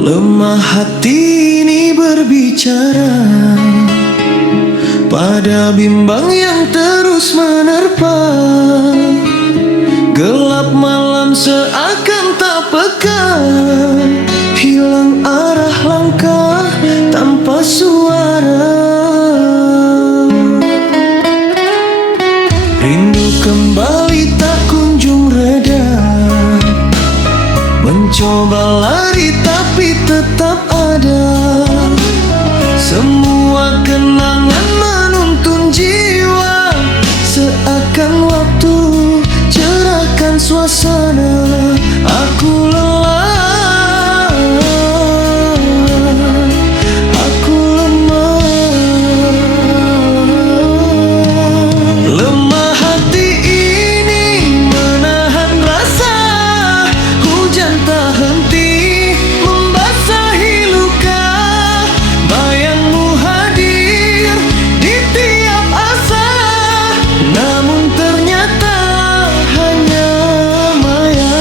Lemah hati ini berbicara pada bimbang yang terus menerpa. Gelap malam seakan tak peka, hilang arah langkah tanpa suara. Rindu kembali tak kunjung reda, mencoba lari tapi tetap ada. Semua kenangan menuntun jiwa, seakan waktu cerahkan suasana. Aku lelah, aku lemah. Lemah hati ini menahan rasa, hujan tak henti membasahi luka. Bayangmu hadir di tiap asa, namun ternyata hanya maya.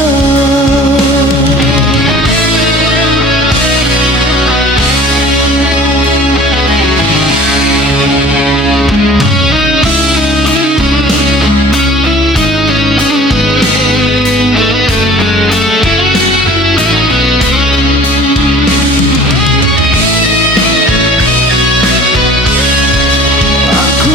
Aku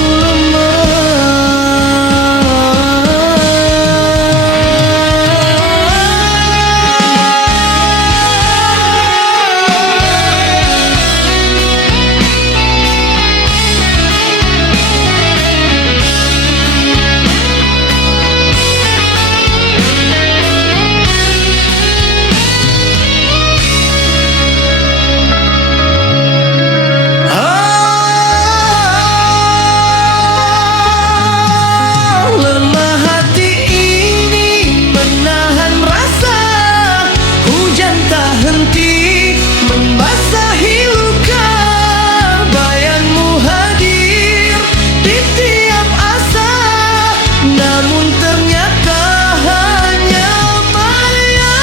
lemah hati ini menahan rasa, hujan tak henti membasahi luka. Bayangmu hadir di tiap asa, namun ternyata hanya maya.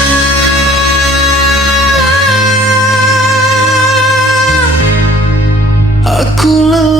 Aku lelah.